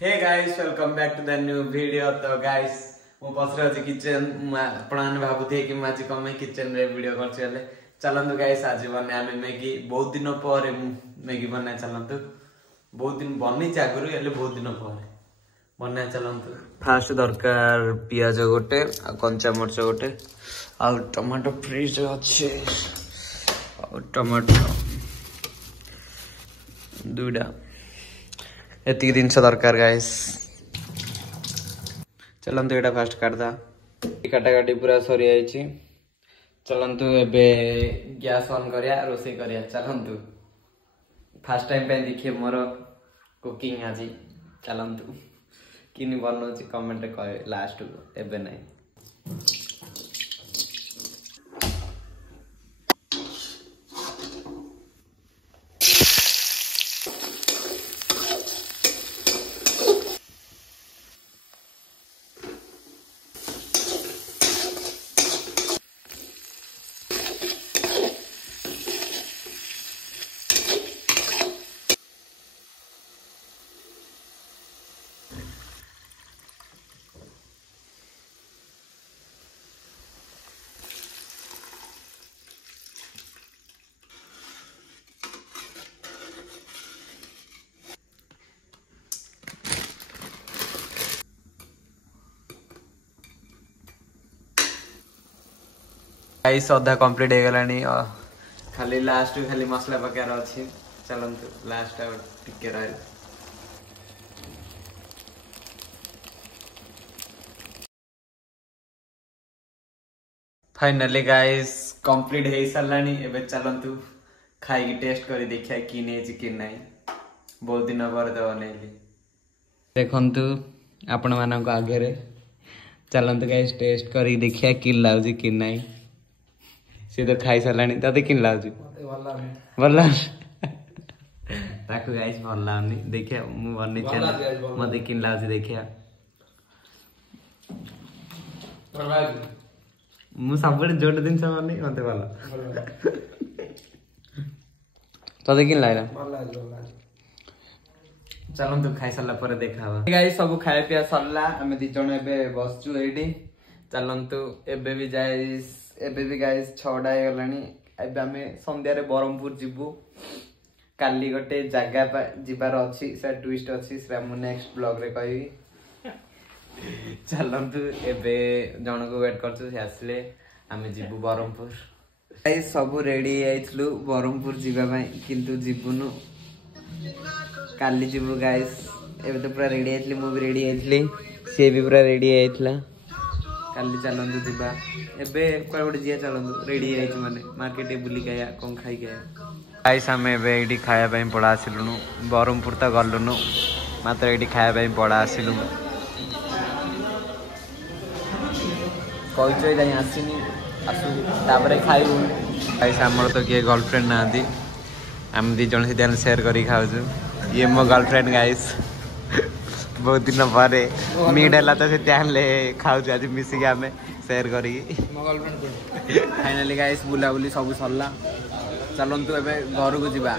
Hey guys welcome back to the new video. तो guys मो पसरे अछि किचन आपण भाबुथे कि माजी कमे किचन रे वीडियो करछले। चलंतु गाइस आज बने आमे मैगी बहुत दिन पर मैगी बना चलंतु। बहुत दिन बनी चागरु एले बहुत दिन पर बना चलंतु। फास्ट दरकार पियाज गोटे आ कंचा मरच गोटे आ टमाटो फ्रीज अछि आ टमाटो दुइडा एति दिन से दरकार गाइस। चलंतु एटा फास्ट काटदा काटा काटी पूरा सरी आइछि। चलंतु एबे गैस ऑन करिया रोसे करिया। चलंतु फर्स्ट टाइम पे देखिए मोर कुकिंग आज। चलंतु किनि बनौछि कमेंट कहे लास्ट एबे नै। गाइस अधा कंप्लीट हो गलानी खाली लास्ट खाली मसला पकार अछि। चलंतु लास्ट टिके रहल। फाइनली गाइस कंप्लीट हे सरलानी। एबे चलंतु खाई की टेस्ट करी देखिया कि नै कि नै। बहुत दिन पर तो बनेली देखंतु आपण मानक आगे रे। चलंतु गाइस टेस्ट करी देखिया कि लाउजी कि नै। से तो खाई सरलानी तते किन लाउजी भल्ला ताकू गाइस भल्ला नि देखिया मु बन्नी चल मते किन लाउजी देखिया। मु सबले जोट दिन से बन्नी मते भल्ला तते किन लागला भल्ला। चलंतु खाई सरला पर देखावा गाइस। सब खाया पिया सरला हमें दी जण एबे बसचु एडी। चलंतु एबे भी गाइस एबे भी गाइस 6टा हे गलानी। एबे हमें संध्या रे बरमपुर जिबू। काली गोटे जगह जिबार अछि से ट्विस्ट अछि से मु नेक्स्ट ब्लॉग रे कहबी। चलंतु एबे जण को वेट करछु से आसले हमें जिबू बरमपुर। गाइस सब रेडी आइथलु बरमपुर जिबा पई किंतु जिबुनु काली जिबू गाइस। एबे तो पूरा रेडी आइथली मु भी रेडी आइथली से भी पूरा रेडी आइथला। काली चलंतु जिबा एबे कोइ गोटे जिया। चलंतु रेडी आइछ माने मार्केट बुली गया कोन खाई गया। गाइस हमें एबे एडी खाया पई पड़ा आसिलुनु। बरमपुर त गल्लुनु मात्र एडी खाया पई पड़ा आसिलु। कोइचो जाई आसिनी आसु तापरे खाइबु। गाइस हमर तो के गर्लफ्रेंड ना दी हम दी जण से शेयर करी खाउछु। ये मो गर्लफ्रेंड गाइस। बहुत दिन पर मीट है तो से खाऊ आज मिसिक आम शेयर करी। फाइनली गाइस बुलाबुली सब सरला। चलंतु एबे घर को जीवा।